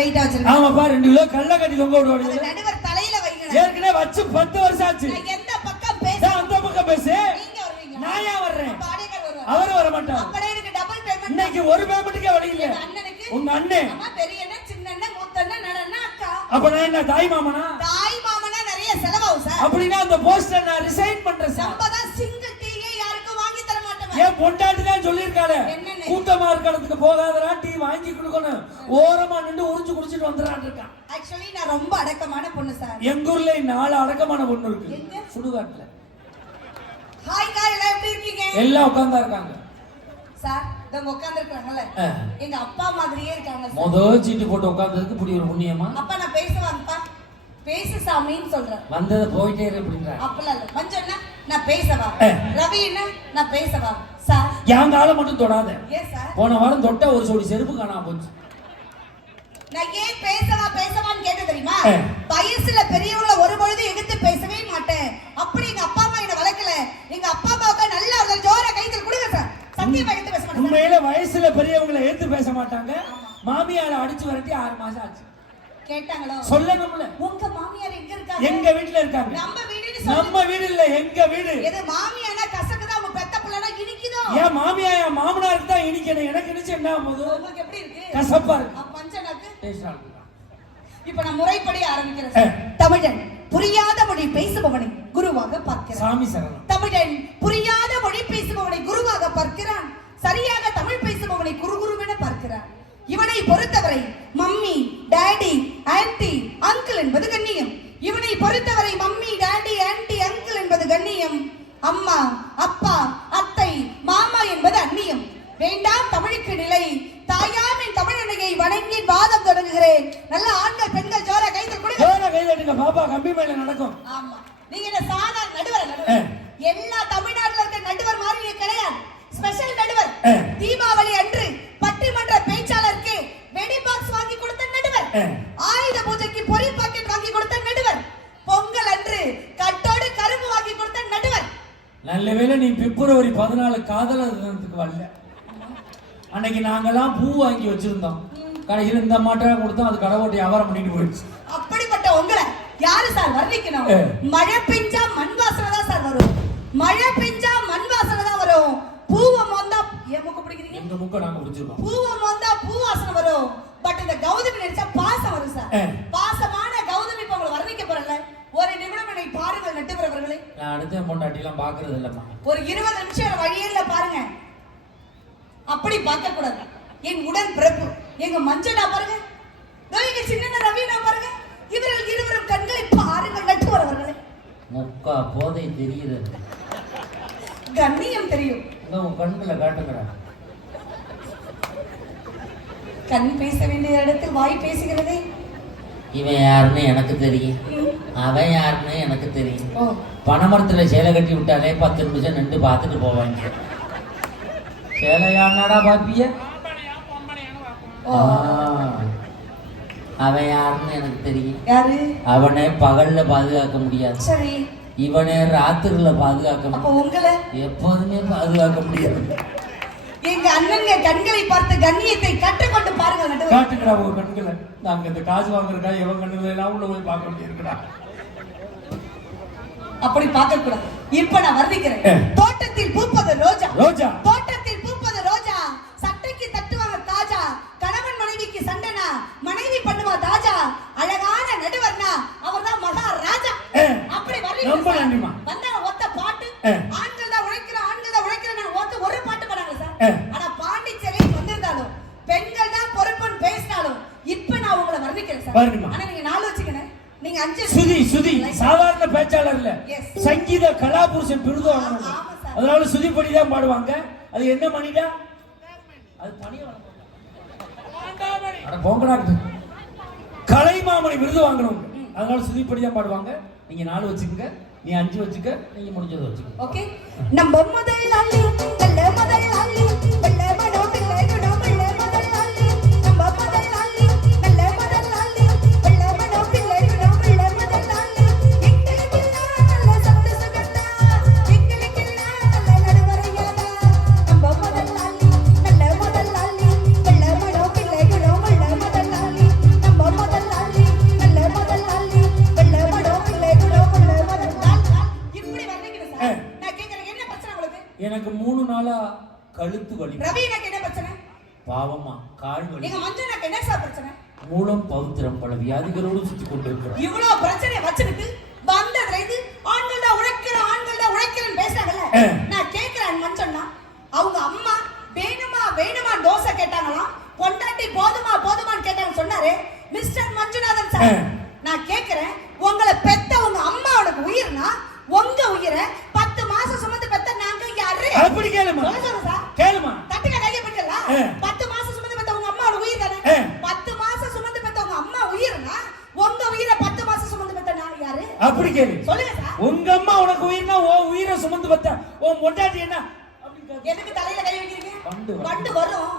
வச்சிருக்கேன் ஆமாப்பா ரெண்டு கிலோ கல்ல கட்டி தொங்க விடுவாங்க நடுவர் தலையில வைங்க ஏற்கனவே வச்சு பத்து வருஷம் ஆச்சு. எந்த பக்கம் பேச அந்த பக்கம் பேசு? நான் ஏன் வர்றேன்? அவரு வர மாட்டார். இன்னைக்கு ஒரு பேமெண்ட்டுக்கே வழி இல்ல. உங்க அண்ணன் அம்மா பெரிய அண்ணன் சின்ன அண்ணன் மூத்த அண்ணன் நட அண்ணன் அக்கா. அப்ப நான் என்ன தாய் மாமனா? தாய் மாமனா நிறைய செலவாகும் சார். அப்படின்னா அந்த போஸ்டர் நான் ரிசைன் பண்றேன் சார். ஏன் பொண்டாட்டி தான் சொல்லியிருக்காளே? கூட்டமா இருக்கிறதுக்கு போகாதடா டீ வாங்கி கொடுக்கணும். ஓரமா நின்று உறிஞ்சு குடிச்சிட்டு வந்துடான் இருக்கான். ஆக்சுவலி நான் ரொம்ப அடக்கமான பொண்ணு சார். எங்க ஊர்ல நாலு அடக்கமான பொண்ணு இருக்கு? சுடுகாட்டுல. ஹாய் காய் எல்லாம் எப்படி இருக்கீங்க? எல்லாம் உட்கார்ந்தா இருக்காங்க. சார் இவங்க உட்கார்ந்து இருக்காங்கல்ல. எங்க அப்பா மாதிரியே இருக்காங்க முத சீட்டு போட்டு உட்கார்ந்ததுக்கு இப்படி ஒரு புண்ணியமா? அப்பா நான் பேசுவாங்கப்பா பேசு சாமின்னு சொல்றேன். வந்ததை போயிட்டே இரு அப்படின்றாங்க. அப்பலாம் இல்ல. மஞ்சள்னா நான் பேசவா. ரவின்னா நான் பேசவா? என் காலை மட்டும் தொடாத. போன வாரம் தொட்ட ஒரு சோடி செருப்பு காணாம போச்சு. நான் ஏன் பேசவா பேசவான்னு கேட்ட தெரியுமா. வயசுல பெரியவங்கள ஒரு பொழுது எதிர்த்து பேசவே மாட்டேன். அப்படி எங்க அப்பா அம்மா என்ன வளர்க்கல. எங்க அப்பா அம்மாவுக்கு நல்ல ஒரு ஜோர கைத்தல் கொடுங்க சார் சத்தியமா எடுத்து பேச மாட்டேன். உண்மையில வயசுல பெரியவங்களை ஏத்து பேச மாட்டாங்க. மாமியாரை அடிச்சு வரட்டி ஆறு மாசம் ஆச்சு. கேட்டாங்களோ? சொல்லணும்ல உங்க மாமியார் எங்க இருக்காங்க? எங்க வீட்டுல இருக்காங்க. நம்ம சொல்லு. நம்ம வீடு இல்ல எங்க வீடு? எது மாமியானா என் மாமியா என் மாமனாருக்கு தான் இனிக்கணும் எனக்கு இனிச்சு என்ன உங்களுக்கு எப்படி இருக்கு? கசப்பா இருக்கு. அப்ப மஞ்சனாக்கு டேஸ்டா இருக்கு இப்ப நான் முறைப்படி ஆரம்பிக்கிறேன் சார். தமிழன் புரியாத மொழி பேசுபவனை குருவாக பார்க்கிறான். சாமி சரணம். தமிழன் புரியாத மொழி பேசுபவனை குருவாக பார்க்கிறான். சரியாக தமிழ் பேசுபவனை குருகுருவென பார்க்கிறான். இவனை பொறுத்தவரை மம்மி டாடி ஆன்டி அங்கிள் என்பது கண்ணியம். இவனை பொறுத்தவரை மம்மி டாடி ஆன்டி அங்கிள் என்பது கண்ணியம். அம்மா அப்பா அத்தை மாமா என்பது அந்நியம். வேண்டாம் தமிழுக்கு நிலை. தாயாமின் தமிழனையை வணங்கி வாதம் தொடங்குகிறேன். நல்ல ஆண்கள் பெண்கள் ஜோர கைதல் கொடுங்க. ஜோர கை தட்டுங்க பாப்பா கம்பி மேல நடக்கும். ஆமா. நீங்க என்ன சாதா நடுவர் நடுவர். எல்லா தமிழ்நாட்டுல இருக்க நடுவர் மாதிரி நீங்க கிடையாது. ஸ்பெஷல் நடுவர். தீபாவளி அன்று பட்டிமன்ற பேச்சாளருக்கு வெடி பாக்ஸ் வாங்கி கொடுத்த நடுவர் ஆ. ஆயுத பூஜைக்கு பொரி பாக்கெட் வாங்கி கொடுத்த நடுவர் பொங்கல் அன்று கட்டோடு கரும்பு வாங்கி கொடுத்த நடுவர் நல்ல நீ பிப்ரவரி பதினாலு காதலர் தினத்துக்கு வரல. அன்னைக்கு நாங்கெல்லாம் பூ வாங்கி வச்சிருந்தோம். கடைசியில் இந்த மாட்டா கொடுத்தோம் அது கடவுட்டை வியாபாரம் பண்ணிட்டு போயிடுச்சு. அப்படிப்பட்ட உங்களை யாரு சார் வர்ணிக்கணும். மழை பெஞ்சா மண் வாசனை தான் சார் வரும். மழை பெஞ்சா மண் வாசனை தான் வரும். பூவை மொந்தா ஏன் மூக்கு பிடிக்கிறீங்க? எங்க முக்க நாங்க பிடிச்சிருக்கோம். பூவை மொந்தா பூ வாசனை வரும். பட் இந்த கௌதமி நினைச்சா பாசம் வரும் சார் ஆ. பாசமான கௌதமி இப்ப உங்களை வர்ணிக்க போறல ஒரு நிமிடம் என்னை பாருங்கள் நட்டுவரவர்களே நான் அடுத்த பொண்டாட்டிலாம் பாக்குறது இல்லம்மா ஒரு இருபது நிமிஷம் வழியில பாருங்க. அப்படி பார்க்க கூடாது என் உடன் பிறப்பு. எங்க மஞ்சடா பாருங்க. எங்க சின்ன ரவினா பாருங்க. இவர்கள் இருவரும் கண்களை பாருங்கள் நட்டுவரவர்களே. முக்கா போதை தெரியுது கண்ணியம் தெரியும். உன் கண்களை காட்டுங்கடா. கண் பேச வேண்டிய இடத்தில் வாய் பேசுகிறதே. இவன் யாருன்னு எனக்கு தெரியும். அவன் யாருன்னு எனக்கு தெரியும். பனைமரத்துல சேலை கட்டி விட்டாலே பத்து நிமிஷம் நின்று பார்த்துட்டு போவாங்க. சேலையானாடா பாப்பிய. அவன் யாருன்னு எனக்கு தெரியும். யாரு? அவனை பகல்ல பாதுகாக்க முடியாது. சரி. இவனை ராத்திரில பாதுகாக்க முடியும் உங்களை? எப்போதுமே பாதுகாக்க முடியாது. எங்க அண்ணங்க கண்களை பார்த்து கண்ணியத்தை கற்றுக்கொண்டு பாருங்கள் நடுவர். காட்டுங்கடா உங்க கண்களை. நாங்க இந்த காசு வாங்குறக்கா எவன் கண்ணுல எல்லாம் உள்ள போய் பார்க்க முடியிருக்கடா அப்படி பார்க்க கூடாது இப்ப நான் வர்ணிக்கிறேன். தோட்டத்தில் பூப்பது ரோஜா. ரோஜா. தோட்டத்தில் பூப்பது ரோஜா சட்டைக்கு தட்டுவாங்க தாஜா கணவன் மனைவிக்கு சண்டைனா மனைவி பண்ணுவா தாஜா அழகான நடுவர்னா அவர்தான் மகாராஜா ஆ. அப்படி ரொம்ப வர்ணிக்கிறேன் நன்றிம்மா. சார். வந்தாங்க ஒத்த பாட்டு ஆ. ஆண்கள் தான் உழைக்கிற ஆண்கள் தான் உழைக்கிற நான் ஒத்த ஒரு பாட்டு பாடாங்க சார் ஆ. ஆனா பாண்டிச்சேரியில் வந்திருந்தாலும் பெண்கள் தான் பொறுப்புன்னு பேசினாலும் இப்ப நான் உங்களை வர்ணிக்கிறேன் சார் பாருங்கம்மா. ஆனா நீங்க நாலு வச்சுக்கணும் நீங்க அஞ்சு சுதி சுதி சாதாரண பேச்சாளர் இல்ல Yes. சங்கீத கலாபுருஷன் விருது வாங்கினாங்க ஆமா, ஆமா சார். அதனால சுதிப்படி தான் பாடுவாங்க அது என்ன மணிடா? அது பணிய வளர்ந்து போங்கடா. கலைமாமணி விருது வாங்கணும். அதனால சுதிப்படியா பாடுவாங்க. நீங்க நாலு வச்சுக்கோங்க. நீ அஞ்சு வச்சுக்க. நீங்க முடிஞ்சதை வச்சுக்கோங்க ஓகே நம்ம முதல் வியாதிகளோடு சுத்தி கொண்டிருக்கிறோம். இவ்வளவு பிரச்சனையை வச்சுக்கிட்டு வந்ததுல இது ஆண்கள் தான் உழைக்கிற ஆண்கள் தான் உழைக்கிறேன்னு பேசுறாங்கல்ல. நான் கேட்கிறேன் மஞ்சள்னா அவங்க அம்மா வேணுமா வேணுமா தோசை கேட்டாங்களாம்? பொண்டாட்டி போதுமா போதுமான்னு கேட்டாங்க சொன்னாரு. மிஸ்டர் மஞ்சுநாதன் சார் ஆ. நான் கேட்கிறேன் உங்களை பெத்த உங்க அம்மாவோட உயிர்னா உங்க உயிரை பத்து மாசம் சுமந்து பெத்த நாங்க யாரு அப்படி கேளுமா சொல்ல சொல்லுங்க சார் கேளுமா தட்டுக்க கையை பிடிக்கல ஆ. பத்து மாசம் சுமந்து பெத்த உங்க அம்மாவோட உயிர் தானே ஆ. பத்து மாசம் சுமந்து பெத்த உங்க அம்மா உயிர்னா உங்க உயிரை பத்து மாசம் சுமந்து பெத்த நான் யாரு அப்படி கேளு சொல்லுங்க சார் உங்க அம்மா உனக்கு உயிர்னா ஓ உயிரை சுமந்து பத்த உன் பொண்டாட்டி என்ன அப்படி கேளு. எதுக்கு தலையில கை வைக்கிறீங்க வண்டு வரும். வண்டு வரும்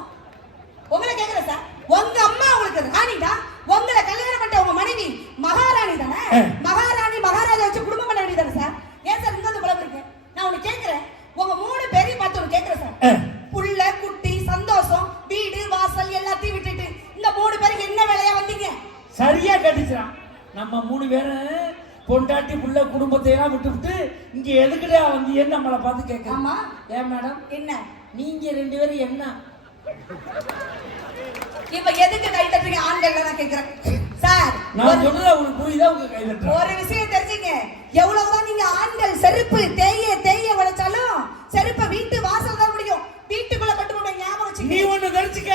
உங்களை கேக்குறேன் சார் உங்க அம்மா உங்களுக்கு ராணி தான் உங்களை கல்யாணம் பண்ண உங்க மனைவி மகாராணி தானே ஆ. மகாராணி மகாராஜா வச்சு குடும்பம் பண்ண வேண்டியதானே சார் ஏன் சார் இங்க வந்து குழம்புறீங்க நான் உனக்கு கேக்குறேன் உங்க மூணு பேரையும் பார்த்து உனக்கு கேக்குறேன் சார் ஆ. புள்ள குட்டி சந்தோஷம் வீடு வாசல் எல்லாத்தையும் விட்டுட்டு இந்த மூணு பேருக்கு என்ன வேலையா வந்தீங்க சரியா கட்டிச்சான் நம்ம மூணு பேரும் பொண்டாட்டி புள்ள குடும்பத்தை எல்லாம் விட்டு விட்டு இங்க எதுக்குடா வந்தீங்கன்னு நம்மளை பார்த்து கேட்க ஆமா. ஏன் மேடம்? என்ன? நீங்க ரெண்டு பேரும் என்ன? இப்ப எதுக்கு கை தட்டுறீங்க? ஆண்கள் நான் கேக்குறேன். சார் நான் சொல்றத உங்களுக்கு புரியுதா உங்க கையில ஒரு விஷயம் தெரிஞ்சுங்க. எவ்வளவுதான் நீங்க ஆண்கள் செருப்பு தேய தேய உழைச்சாலும் செருப்பை வீட்டு வாசல் தான் முடியும். வீட்டுக்குள்ள கட்டு போட ஞாபகம் நீ வச்சுக்க ஒண்ணு தெரிஞ்சுக்க.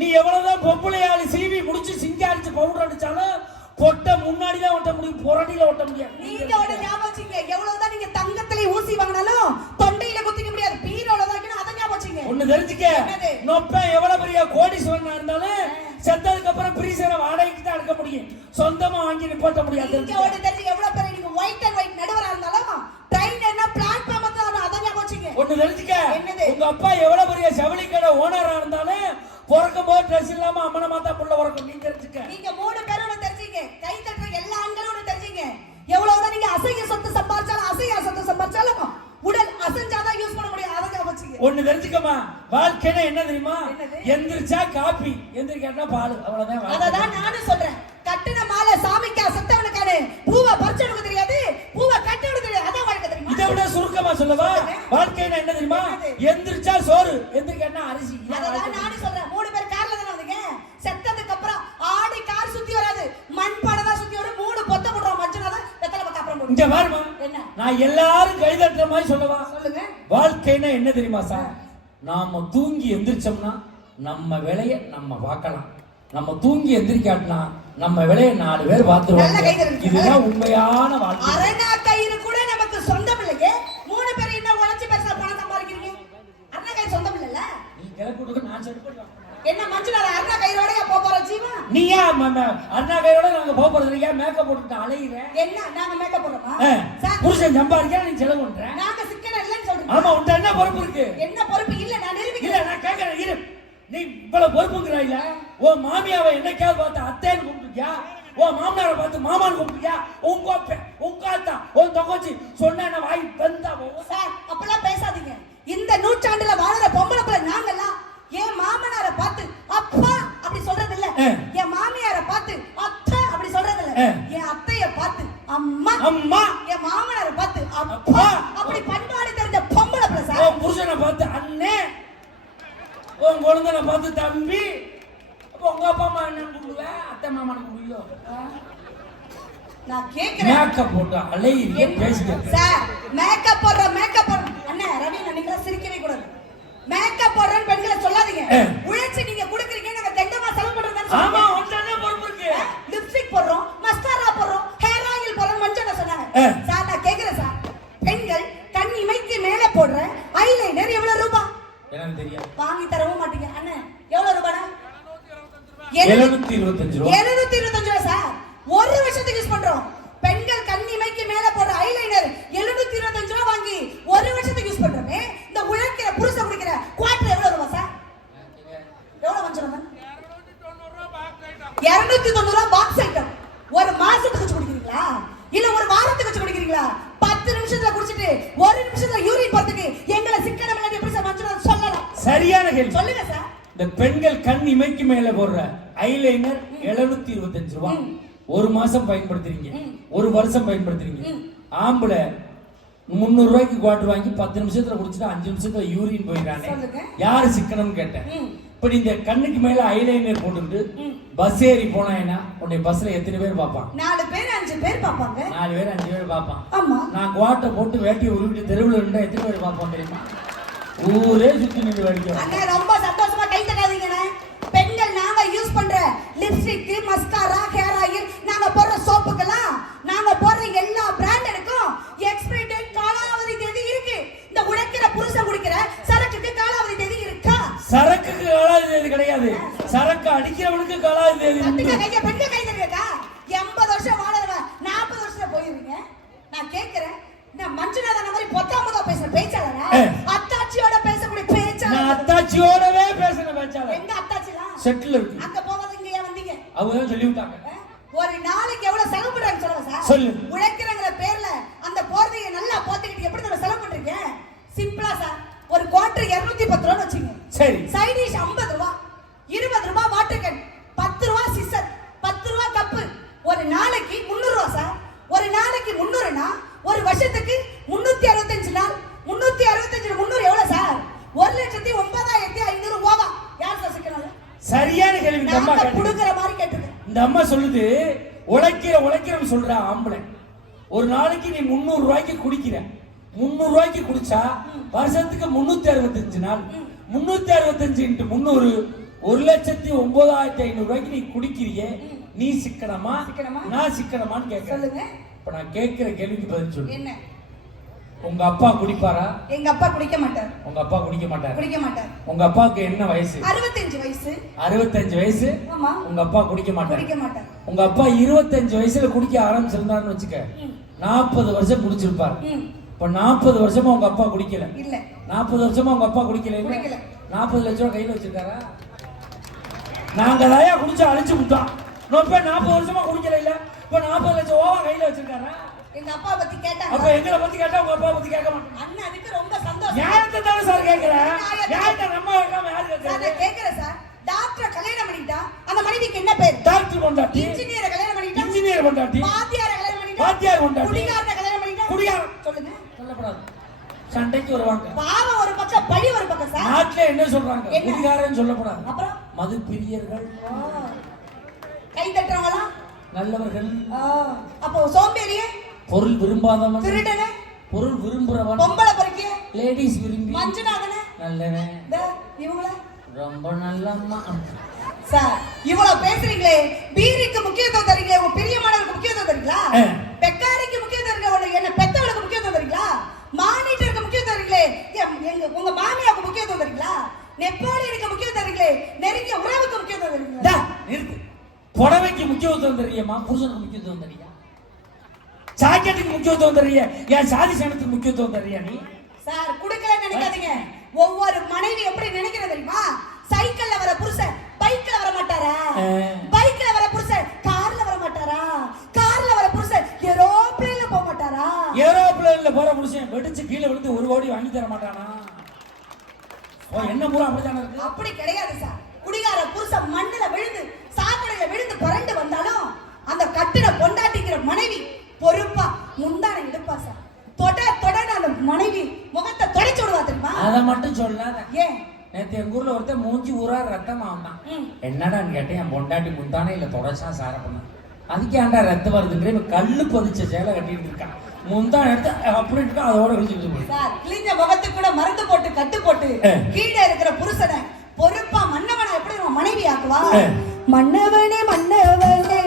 நீ எவ்வளவுதான் பொம்பளையாளி சீவி முடிச்சு சிங்காரிச்சு பவுடர் அடிச்சாலும் பொட்டை முன்னாடி தான் ஒட்ட முடியும் புரட்டியில ஒட்ட முடியாது. நீங்க ஞாபகம் பெரிய கோடீஸ்வரனா இருந்தாலும் செத்ததுக்கு அப்புறம் பிரீசரை வாடகைக்கு தான் எடுக்க முடியும். சொந்தமா வாங்கி நிப்பாட்ட முடியாது. நீங்க தெரிஞ்சுக்க. ஒண்ணு தெரிஞ்சு எவ்வளவு பேர் நீங்க ஒயிட் அண்ட் ஒயிட் நடுவரா இருந்தாலும் ட்ரெயின் என்ன பிளாட்ஃபார்ம் தான் அதை ஞாபகம் ஒண்ணு தெரிஞ்சுக்க என்னது? உங்க அப்பா எவ்வளவு பெரிய செவலி கடை ஓனரா இருந்தாலும் பிறக்கும் போது ட்ரெஸ் இல்லாம அம்மன மாத்தா புள்ள பிறக்கும். நீ தெரிஞ்சுக்க. நீங்க மூணு ஒண்ணு தெரிஞ்சுக்கமா வாழ்க்கைனா என்ன தெரியுமா? எந்திரிச்சா காப்பி. எந்திரிக்காட்டா பால். அவ்வளவுதான். அததான் நானும் சொல்றேன். கட்டின மாலை சாமிக்கா செத்தவனுக்கானு பூவை பறிச்சவனுக்கு தெரியாது. பூவை கட்டவனுக்கு தெரியாது. அதான் வாழ்க்கை தெரியுமா? இதை விட சுருக்கமா சொல்லவா? வாழ்க்கைனா என்ன தெரியுமா? எந்திரிச்சா சோறு எந்திரிக்காட்டா அரிசி. வாழ்க்கை. நானும் சொல்றேன். மூணு பேர் கார்ல தானே வந்தீங்க? செத்ததுக்கு அப்புறம் ஆடி கார் சுத்தி வராது. மண் பானை தான் சுத்தி வரும். மூணு பொத்த போடுறோம். மஞ்சள் வெத்தலை பக்கம் அப்புறம் போடும் இங்க பாருமா என்ன? நான் எல்லாரும் கைதட்டுற மாதிரி சொல்லவா? சொல்லுங்க. வாழ்க்கைன்னா என்ன தெரியுமா சார்? நாம தூங்கி எந்திரிச்சோம்னா நம்ம வேலையை நம்ம பார்க்கலாம். நம்ம தூங்கி எந்திரிக்காட்டினா நம்ம வேலையை நாலு பேர் பார்த்துருவாங்க. கை. இதுதான் உண்மையான வாழ்க்கை. அரணா கயிறு கூட நமக்கு சொந்தம் இல்லையே. மூணு பேர் என்ன உழைச்சு பெருசா பணம் சம்பாதிக்கிறீங்க? அரணா கயிறு சொந்தம் இல்லைல்ல? நீ கிளப்பி விடுக்க நான் செருப்பு என்ன மஞ்சள் அரணா கயிறோட போக போற ஜீவா? நீ ஏன் அண்ணா கையோட நாங்க போக போறது ஏன் மேக்கப் போட்டுட்டு என்ன? நாங்க மேக்கப் போடுறோமா? புருஷன் சம்பாதிக்க நீ செலவு பண்ற. நாங்க ஆமா உன்ட்ட என்ன பொறுப்பு இருக்கு? என்ன பொறுப்பு? இல்ல நான் இல்ல நிரூபிக்கிறேன் நான் கேக்குறேன் இரு. நீ இவ்வளவு பொறுப்புங்கிற இல்ல? உன் மாமியாவை என்னைக்காவது பார்த்து அத்தைன்னு கூப்பிட்டுருக்கியா? உன் மாமனாரை பார்த்து மாமான்னு கூப்பிட்டுருக்கியா? உங்க உங்க ஆத்தா உன் தங்கச்சி சொன்ன வாய் போகும் சார் அப்பெல்லாம் பேசாதீங்க. போட்டு அலையிறிய பேசிட்டு சார் மேக்கப் போடுற மேக்கப் போடுற. அண்ணா ரவி நீங்க சிரிக்கவே கூடாது. மேக்கப் போடுறேன்னு பெண்களை சொல்லாதீங்க. உழைச்சு நீங்க குடுக்குறீங்க நாங்க தெண்டமா செலவு பண்றதுன்னு ஆமா என்ன பொறுப்பு இருக்கு லிப்ஸ்டிக் போடுறோம் மஸ்காரா போடுறோம் ஹேர் ஆயில் போடுறோம் மஞ்சள் சொன்னாங்க. சார் நான் கேக்குறேன் சார். பெண்கள் கண் இமைக்கு மேல போடுற ஐலைனர் எவ்வளவு ரூபாய் எனக்கு தெரியாது. வாங்கி தரவும் மாட்டீங்க. அண்ணன் எவ்வளவு ரூபாடா? எழுநூத்தி இருபத்தஞ்சு ரூபா எழுநூத்தி இருபத்தஞ்சு ரூபா சார் ஒரு வருஷத்துக்கு யூஸ் பண்றோம் பெண்கள் கண் இமைக்கு மேல போடுற ஐலைனர் எழுநூத்தி இருபத்தஞ்சு ரூபா வாங்கி ஒரு வருஷத்துக்கு யூஸ் பண்றோமே இந்த உழைக்கிற புருஷ குடிக்கிற குவார்டர் எவ்வளவு ரூபா சார் எவ்வளவு கொஞ்சம் இருநூத்தி தொண்ணூறு ரூபா பாக்ஸ் ஐட்டம் ஒரு மாசத்துக்கு வச்சு குடிக்கிறீங்களா இல்ல ஒரு வாரத்துக்கு வச்சு குடிக்கிறீங்களா பத்து நிமிஷத்துல குடிச்சிட்டு ஒரு நிமிஷத்துல யூரின் போறதுக்கு எங்களை சிக்கன முன்னாடி எப்படி சார் மஞ்சள் சொல்லலாம் சரியான கேள்வி சொல்லுங்க சார் இந்த பெண்கள் கண் இமைக்கு மேல போடுற ஐலைனர் எழுநூத்தி இருபத்தஞ்சு ரூபா. ஒரு மாசம் பயன்படுத்துறீங்க. ஒரு வருஷம் பயன்படுத்துறீங்க. ஆம்பளை முந்நூறு ரூபாய்க்கு குவாட்டர் வாங்கி பத்து நிமிஷத்துல குடிச்சிட்டு அஞ்சு நிமிஷத்துல யூரின் சொல்லுங்க. யாரு சிக்கனம்னு கேட்டேன் ம். இப்ப நீ இந்த கண்ணுக்கு மேல ஐலைனர் போட்டுட்டு. பஸ் ஏறி போனா என்ன உன்னை பஸ்ல எத்தனை பேர் பார்ப்பான் நாலு பேர் அஞ்சு பேர் பாப்பாங்க நாலு பேர் அஞ்சு பேர் பார்ப்பான் ஆமா நான் குவாட்டை போட்டு வேட்டியை உருவிட்டு தெருவில் இருந்தா எத்தனை பேர் பார்ப்போம் தெரியுமா ஊரே சுத்தி நின்று வேடிக்கை ரொம்ப சந்தோஷமா கை தட்டாதீங்கண்ணே பெண்கள் நாங்க யூஸ் பண்ற லிப்ஸ்டிக் மஸ்காரா ஹேர் ஆயில் நாங்க போடுற சோப்புக்கெல்லாம் நாங்க போடுற எல்லா பிராண்டடுக்கும் எக்ஸ்பிரி டேட் காலாவதி தேதி இருக்கு. இந்த உழைக்கிற புருஷன் குடிக்கிற சரக்குக்கு காலாவதி தேதி இருக்கா? சரக்குக்கு காலாது தேதி கிடையாது. சரக்கு அடிக்கிறவனுக்கு காலாது தேதி உழைக்கிற உழைக்கிறன்னு சொல்ற ஆம்பளை. ஒரு நாளைக்கு நீ முந்நூறு ரூபாய்க்கு குடிக்கிற. முந்நூறு ரூபாய்க்கு குடிச்சா வருஷத்துக்கு முன்னூத்தி அறுபத்தஞ்சு நாள். முன்னூத்தி அறுபத்தஞ்சு இன்ட்டு முந்நூறு ஒரு லட்சத்தி ஒன்பதாயிரத்தி ஐநூறு ரூபாய்க்கு நீ குடிக்கிறியே. நீ சிக்கனமா? நான் சிக்கனமான்னு சொல்லுங்க. இப்ப நான் கேட்கிற கேள்விக்கு பதில் சொல்லு. என்ன? உங்க அப்பா குடிப்பாரா? எங்க அப்பா குடிக்க மாட்டார். உங்க அப்பா குடிக்க மாட்டாரு. குடிக்க மாட்டார். உங்க அப்பாவுக்கு என்ன வயசு? அறுபத்தஞ்சு வயசு. அறுபத்தஞ்சு வயசு? ஆமா. உங்க அப்பா குடிக்க மாட்டாரு. குடிக்க மாட்டார். உங்க அப்பா இருபத்தஞ்சு வயசுல குடிக்க ஆரம்பிச்சிருந்தாருன்னு வச்சுக்க. நாற்பது வருஷம் குடிச்சிருப்பாரு. இப்ப நாற்பது வருஷமா உங்க அப்பா குடிக்கல. இல்ல. நாற்பது வருஷமா உங்க அப்பா குடிக்கல குடிக்கல. நாற்பது லட்சம் கையில வச்சிருக்காரா? நாங்க தாயா குடிச்சு அழிச்சு விட்டோம். இப்ப நாற்பது வருஷமா குடிக்கல இல்ல. இப்ப நாற்பது லட்சம் ஓவா கையில வச்சிருக்காரா? எங்க அப்பா பத்தி அப்ப கேட்டாங்க எங்களை பத்தி கேட்டா உங்க அப்பா பத்தி கேட்க மாட்டோம் அண்ணன் அதுக்கு ரொம்ப சந்தோஷம். நியாயத்தை தானே சார் கேட்கிறேன் நியாயத்தை நம்ம கேட்காம யாரு கேக்குறேன் சார். டாக்டர் கல்யாணம் பண்ணிட்டா அந்த மனைவிக்கு என்ன பேர்? டாக்டர் கொண்டாட்டி இன்ஜினியரை கல்யாணம் பண்ணிட்டா இன்ஜினியர் கொண்டாட்டி வாத்தியார கல்யாணம் பண்ணிட்டா வாத்தியார் கொண்டாட்டி. குடிகாரனை கல்யாணம் பண்ணிட்டா. குடிகாரன். சொல்லுங்க. சொல்லப்படாது. சண்டைக்கு வருவாங்க. பாவம் ஒரு பக்கம் பழி ஒரு பக்கம் சார். நாட்டுல என்ன சொல்றாங்க? என்ன? குடிகாரன்னு சொல்லப்படாது. அப்புறம்? மது பிரியர்கள். கை தட்டுறவங்களாம் நல்லவர்கள். அப்போ சோம்பேறியே? பொருள் விரும்பாதவன். திருடனே? பொருள் விரும்புறவன். பொம்பளை பொறுக்கிய? லேடிஸ் விரும்பி. மஞ்சுநாதனே? நல்லவன். இவங்கள ரொம்ப நல்லம்மா. சார் இவ்வளவு பேசுறீங்களே பீரிக்கு முக்கியத்துவம் தரீங்களே உங்க பிரியமானவருக்கு முக்கியத்துவம் தரீங்களா. பெக்காரிக்கு முக்கியத்துவம் தரீங்களா உனக்கு என்ன பெத்தவளுக்கு முக்கியத்துவம் தரீங்களா மானிட்டருக்கு முக்கியத்துவம் தரீங்களே எங்க உங்க மாமியாவுக்கு முக்கியத்துவம் தரீங்களா நெப்பாளியனுக்கு முக்கியத்துவம் தரீங்களே நெருங்கிய உறவுக்கு முக்கியத்துவம் தரீங்களா நிறுத்து. புடவைக்கு முக்கியத்துவம் தெரியுமா புருஷனுக்கு முக்கியத்துவம் தெரியா ஜாக்கெட்டுக்கு முக்கியத்துவம் தெரிய என் சாதி சனத்துக்கு முக்கியத்துவம் தெரியா நீ. சார் குடுக்கலன்னு நினைக்காதீங்க. ஒவ்வொரு மனைவி எப்படி நினைக்கிறது தெரியுமா? சைக்கிள்ல வர புருஷன் பைக்ல வர மாட்டாரா. பைக்ல வர புருஷன் கார்ல வர மாட்டாரா? கார்ல வர புருஷன் ஏரோப்ளேன்ல போக மாட்டாரா? ஏரோப்ளேன்ல போற புருஷன் வெடிச்சு கீழே விழுந்து ஒரு கோடி வாங்கி தர மாட்டானா? என்ன பூரா அப்படித்தானே இருக்கு? அப்படி கிடையாது சார் குடிகார புருஷன் மண்ணுல விழுந்து சாக்கடையில விழுந்து புரண்டு வந்தாலும் அந்த கட்டிட பொண்டாட்டிக்கிற மனைவி பொறுப்பா முந்தானை எடுப்பா சார் தொட தொடன்னு அந்த மனைவி முகத்தை தொடச்சு விடுவா தெரியுமா? அதை மட்டும் சொல்லாத. ஏன்? நேத்து எங்க ஊர்ல ஒருத்தன் மூஞ்சி ஊரா ரத்தம் ஆகுதான். என்னடான்னு கேட்டேன் என் பொண்டாட்டி முந்தானே இல்ல தொடச்சா சார பண்ண. அதுக்கு ஏன்டா ரத்தம் வருதுங்கிற இவன் கல்லு பதிச்ச சேலை கட்டிட்டு இருக்கான். முந்தான எடுத்து அப்படி இருக்கா அதோட விழிச்சுட்டு போய் சார் கிழிஞ்ச முகத்துக்கு கூட மருந்து போட்டு கட்டு போட்டு. கீழே இருக்கிற புருஷனை பொறுப்பா மன்னவனை எப்படி மனைவி ஆக்குவா. மன்னவனே மன்னவனே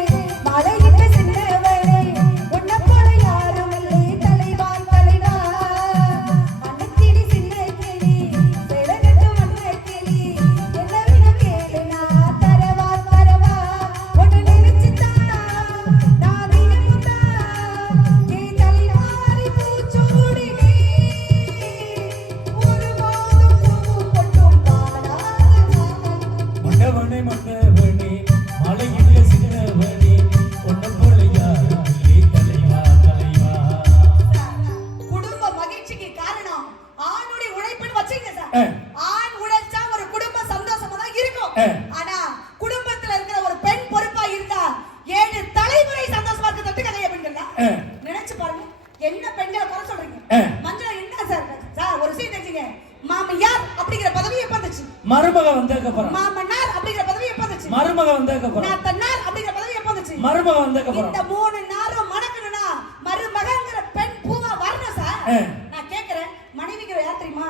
நான் கேக்குறேன். மனைவிங்கிற யார் தெரியுமா.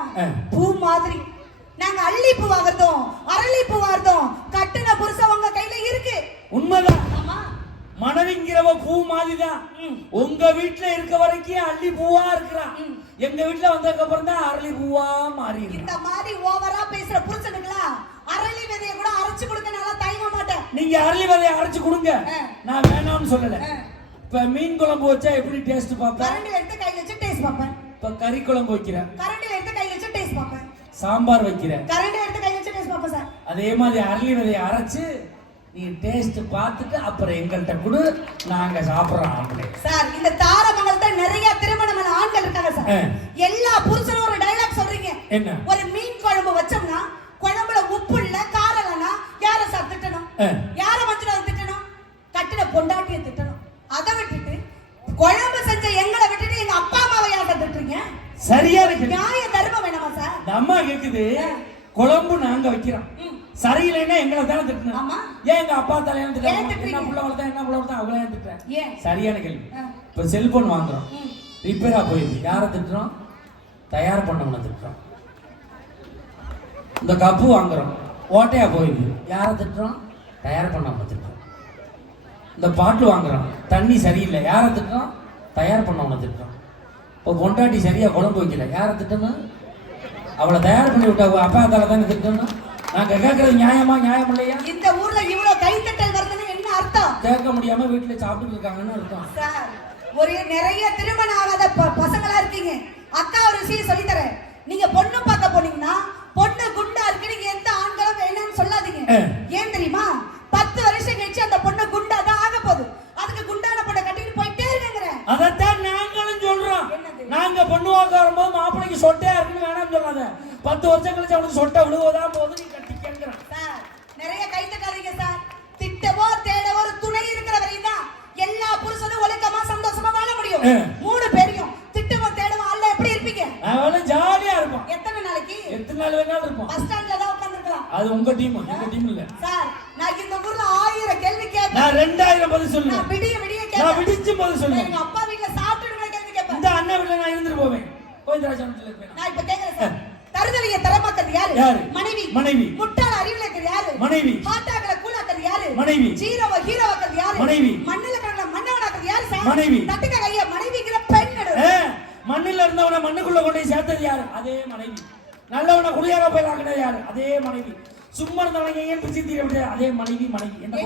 பூ மாதிரி. நாங்க அள்ளி பூ வாங்குறதும் அரளி பூ வாங்குறதும் கட்டுன புருஷன் உங்க கையில இருக்கு. உண்மைதான். ஆமா. மனைவிங்கிறவ பூ மாதிரிதான். ம். உங்க வீட்டுல இருக்க வரைக்கும் அள்ளி பூவா இருக்கிறான். எங்க வீட்டுல வந்ததுக்கு அப்புறம் தான் அரளி பூவா மாறி இந்த மாதிரி ஓவரா பேசுற புருஷனுங்களா அரளி விதைய கூட அரைச்சு கொடுக்க நல்லா தயங்க மாட்டேன். நீங்க அரளி விதைய அரைச்சு கொடுங்க. நான் வேணாம்னு சொல்லல. இப்ப மீன் குழம்பு வச்சா எப்படி டேஸ்ட் பார்ப்பேன் கறி குழம்பு வைக்கிறேன். கரண்டில எடுத்து கையில வச்சு டேஸ்ட் பார்ப்பேன். சாம்பார் வைக்கிறேன். கரண்டில எடுத்து கையில வச்சு டேஸ்ட் பார்ப்பேன் சார். அதே மாதிரி அரளி விதைய அரைச்சு நீ டேஸ்ட் பார்த்துட்டு அப்புறம் எங்கள்கிட்ட கொடு. நாங்க சாப்பிடுறோம் ஆம்பளை சார் இந்த தாரமங்கலத்துல நிறைய திருமணமான ஆண்கள் இருக்காங்க சார். எல்லா புருஷனும் ஒரு டைலாக் சொல்றீங்க. என்ன? ஒரு மீன் குழம்பு வச்சோம்னா குழம்புல உப்பு இல்ல காரம் இல்லைன்னா யார சார் திட்டணும். யார மச்சன திட்டணும்? கட்டின பொண்டாட்டிய திட்டணும். அதை விட்டுட்டு குழம்பு செஞ்ச எங்களை விட்டுட்டு எங்க அப்பா அம்மாவை யார திட்டுறீங்க சரியா இருக்கு. நியாய தர்மம் வேணாமா சார்? அம்மா கேக்குது குழம்பு நாங்க வைக்கிறோம். சரியில்லைன்னா எங்களை தானே திட்டணும் ஆமா. ஏன் எங்க அப்பா திட்டம் திட்டுறீங்க? என்ன புள்ள வளர்த்தா என்ன புள்ள வளர்த்தா அவங்களே திட்டுறேன் சரியான கேள்வி. இப்ப செல்போன் வாங்குறோம். ரிப்பேரா போயிருக்கு. யாரை திட்டுறோம்? தயார் பண்ணவனை திட்டுறோம். இந்த கப்பு வாங்குறோம். ஓட்டையா போயிருக்கு. யாரை திட்டுறோம்? தயார் பண்ணவனை திட்டுறோம். இந்த பாட்டில் வாங்குறோம். தண்ணி சரியில்லை. யாரை திட்டுறோம்? தயார் பண்ணவனை திட்டுறோம். இப்போ பொண்டாட்டி சரியா குழம்பு வைக்கல. யாரை திட்டணும்? அவளை தயார் பண்ணி விட்டா அப்பா தால தானே திட்டணும்? நாங்க கேட்கறது நியாயமா நியாயம் இல்லையா? இந்த ஊர்ல இவ்வளவு கைத்தட்டல் வருதுன்னு என்ன அர்த்தம்? கேட்க முடியாம வீட்டுல சாப்பிட்டு இருக்காங்கன்னு அர்த்தம். சார் ஒரு நிறைய திருமணம் ஆகாத பசங்களா இருக்கீங்க. அக்கா ஒரு விஷயம் சொல்லி தரேன் நீங்க பொண்ணு பார்க்க போனீங்கன்னா பொண்ணு குண்டா இருக்கு நீங்க எந்த ஆண்களும் வேணாம்னு சொல்லாதீங்க. ஏன் தெரியுமா? பத்து வருஷம் கழிச்சு அந்த பொண்ணு குண்டா தான் ஆக போகுது. அதுக்கு குண்டான பொண்ணை கட்டிட்டு போயிட்டே இருக்கேங்கிறேன் நாங்களும் சொல்றோம் என்னது? நாங்க பொண்ணு வாங்க வரும்போது மாப்பிள்ளைக்கு சொட்டையா இருக்குன்னு வேணாம்னு சொல்லாத. பத்து வருஷம் கழிச்சு அவனுக்கு சொட்டை விழுவதா போது நீ கட்டிக்கிறேன் சார் நிறைய கை தட்டாதீங்க சார். திட்டவோ தேடவோ ஒரு துணை இருக்கிற வரையும் தான் எல்லா புருஷனும் ஒழுக்கமா சந்தோஷமா வாழ முடியும். மூணு பேரையும் திட்டவோ தேடவோ அல்ல எப்படி இருப்பீங்க? அவனும் ஜாலியா இருப்பான். எத்தனை நாளைக்கு? எத்தனை நாள் வேணாலும் இருப்பான். பஸ் ஸ்டாண்ட்ல தான் உட்கார்ந்திருக்கலாம். அது உங்க டீம் எங்க டீம் இல்ல. சார் நான் இந்த ஊர்ல ஆயிரம் கேள்வி கேட்பேன் நான் ரெண்டாயிரம் பதில் நான் சொல்லுவேன் விடிய விடிய நான் கேட்பேன் விடிச்சு பதில் நான் சொல்லுவேன். எங்க அப்பா இந்த அண்ணன் வீட்டுல நான் இருந்துட்டு போவேன். கோவிந்தராஜன் இருப்பேன் நான் இப்ப கேக்குறேன் சார். தருதலைய தரமாக்கிறது யாரு? யாரு? மனைவி. மனைவி. முட்டாள் அறிவுல இருக்கிறது யாரு? மனைவி. ஹாட்டாக்கல கூலாக்கிறது யாரு? மனைவி. ஜீரோவ ஹீரோவாக்கிறது யாரு? மனைவி. மண்ணுல கடல மண்ணவனாக்கிறது யாரு சார்? மனைவி. தட்டுக்க கைய மனைவிங்கிற பெண் மண்ணுல இருந்தவனை மண்ணுக்குள்ள கொண்டு சேர்த்தது யாரு? அதே மனைவி. நல்லவனை குடியார போய் ஆக்கினது யாரு? அதே மனைவி. சும்மா இருந்தவனை ஏன் பிச்சு தீர அதே மனைவி மனைவி. என்ன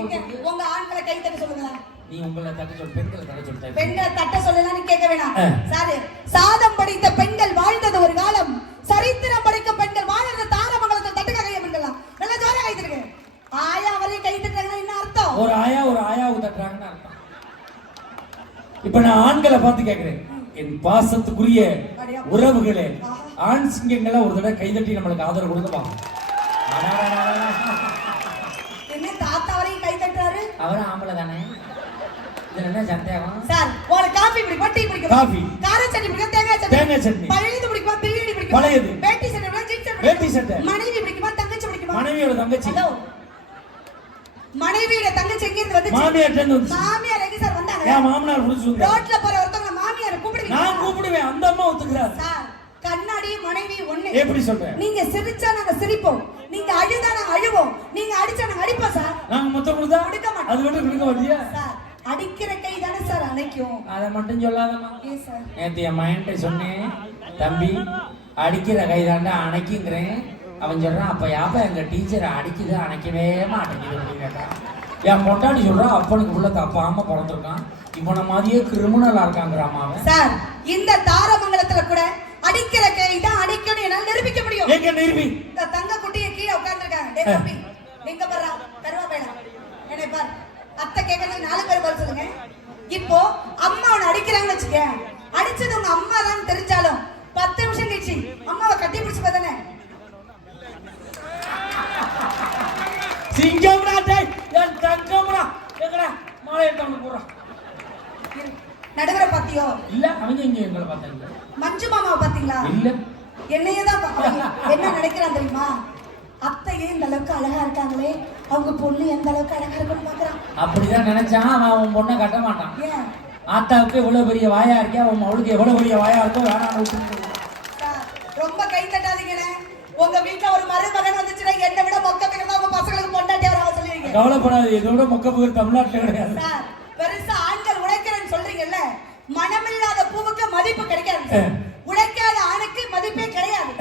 உங்க ஆண்களை கை தட்ட சொல்லுங்க நீ உங்களை தட்ட சொல் பெண்களை தட்ட சொல்லிட்ட பெண்களை தட்ட சொல்லலாம்னு கேட்க வேணாம். சாரு சாதம் படித்த பெண்கள் வாழ்ந்தது ஒரு காலம். சரித்திரம் படிக்கும் பெண்கள் வாழ்ந்த தாரமங்கலத்தை தட்டுக்க கைய பெண்களா நல்லா ஜோரா கை தட்டுங்க ஆயா வரையும் கை தட்டுறாங்கன்னா என்ன அர்த்தம்? ஒரு ஆயா ஒரு ஆயாவு தட்டுறாங்கன்னு அர்த்தம். இப்ப நான் ஆண்களை பார்த்து கேட்கிறேன். என் பாசத்துக்குரிய உறவுகளே ஆண் சிங்கங்களை ஒரு தடவை கைதட்டி நம்மளுக்கு ஆதரவு கொடுக்க என்ன தாத்தா வரையும் கை தட்டுறாரு அவரும் ஆம்பளை தானே இதுல என்ன சந்தேகம் சார் உங்களுக்கு காபி பிடிக்குமா டீ பிடிக்குமா காபி. கார சட்னி பிடிக்குமா தேங்காய் சட்னி தேங்காய் சட்னி. பழையது பிடிக்குமா பிரியாணி பிடிக்குமா பழையது. வேட்டி சட்டை பிடிக்குமா ஜீன்ஸ் சட்டை வேட்டி பிடிக்குமா? சட்டை. மனைவி பிடிக்குமா தங்கச்சி பிடிக்குமா மனைவியோட தங்கச்சி. ஹலோ மனைவியோட தங்கச்சி எங்க இருந்து மாமியார்ட்ட இருந்து. மாமியார் எங்க சார் வந்தாங்க? மாமனார் புடிச்சு. ரோட்ல போற ஒருத்தவங்க மாமியார் கூப்பிடுவீங்க நான் கூப்பிடுவேன். அந்த அம்மா ஒத்துக்கிறாரு. சார் கண்ணாடி மனைவி ஒண்ணு. எப்படி சொல்றேன்? நீங்க சிரிச்சா நாங்க சிரிப்போம். நீங்க அழுதா நாங்க அழுவோம். நீங்க அடிச்சா நாங்க அடிப்போம் சார். நாங்க மொத்தம் கொடுத்தா கொடுக்க மாட்டோம். அது மட்டும் கொடுக்க மாட்டியா? சார் அடிக்கிற கை தானே சார் அணைக்கும். அதை மட்டும் சொல்லாதம்மா. நேத்து என் மையன்ட்ட சொன்னேன் தம்பி அடிக்கிற கைதாண்டா அணைக்குங்கிறேன். அவன் சொல்றான் அப்ப யாப்பா எங்க டீச்சர் அடிக்குது அணைக்கவே மாட்டேங்குது? அப்படின்னு கேட்டான். என் பொண்டாட்டி சொல்றான் அப்பனுக்கு உள்ள தப்பாம பிறந்திருக்கான். இவனை மாதிரியே கிரிமினலா இருக்காங்கிறான் அவன். சார் இந்த தாரமங்கலத்துல கூட அடிக்கிற கை தான் அடிக்கணும் என்னால நிரூபிக்க முடியும். எங்க இந்த தங்க குட்டியை கீழே உட்கார்ந்துருக்காங்க. டேய் தம்பி எங்க பர்றா கருவாப்பையில. என்னை பார். அத்தை கேட்கறது நாலு பேர் பதில் சொல்லுங்க. இப்போ அம்மா உன்னை அடிக்கிறாங்கன்னு வச்சுக்க அடிச்சது உங்க அம்மா தான் தெரிஞ்சாலும் பத்து நிமிஷம் கழிச்சு அம்மாவை கட்டி பிடிச்சு பார்த்தானே சிங்கம்டா டேய் என் தங்கம்டா எங்கடா? மாலை எடுத்து போடுறான் நடுவரை பாத்தியோ இல்ல அவங்க இங்க எங்களை பார்த்தாங்க மஞ்சு மாமாவை பாத்தீங்களா இல்ல. என்னையே தான் பாக்குறாங்க என்ன நினைக்கிறான் தெரியுமா? அத்தையே இந்த அளவுக்கு அழகா இருக்காங்களே. அவங்க பொண்ணு எந்த அளவுக்கு அழகா இருக்குன்னு பாக்குறான். அப்படிதான் நினைச்சான் அவன் அவன் பொண்ணை கட்ட மாட்டான். ஏன்? ஆத்தாவுக்கு எவ்வளவு பெரிய வாயா இருக்கே அவன் அவளுக்கு எவ்வளவு பெரிய வாயா இருக்கோ வேணாம் ரொம்ப கை தட்டாதீங்கண்ணே. உங்க வீட்டுல ஒரு மருமகன் வந்துச்சுன்னா என்னை விட மொக்க பிறந்தா உங்க பசங்களுக்கு பொண்டாட்டி வர சொல்லுவீங்க? கவலைப்படாது இதோட மொக்க புகழ் தமிழ்நாட்டுல கிடையாது. பெருசா ஆண்கள் உழைக்கிறேன்னு சொல்றீங்கல்ல மனமில்லாத பூவுக்கு மதிப்பு கிடைக்காது. உழைக்காத ஆணுக்கு மதிப்பே கிடையாது.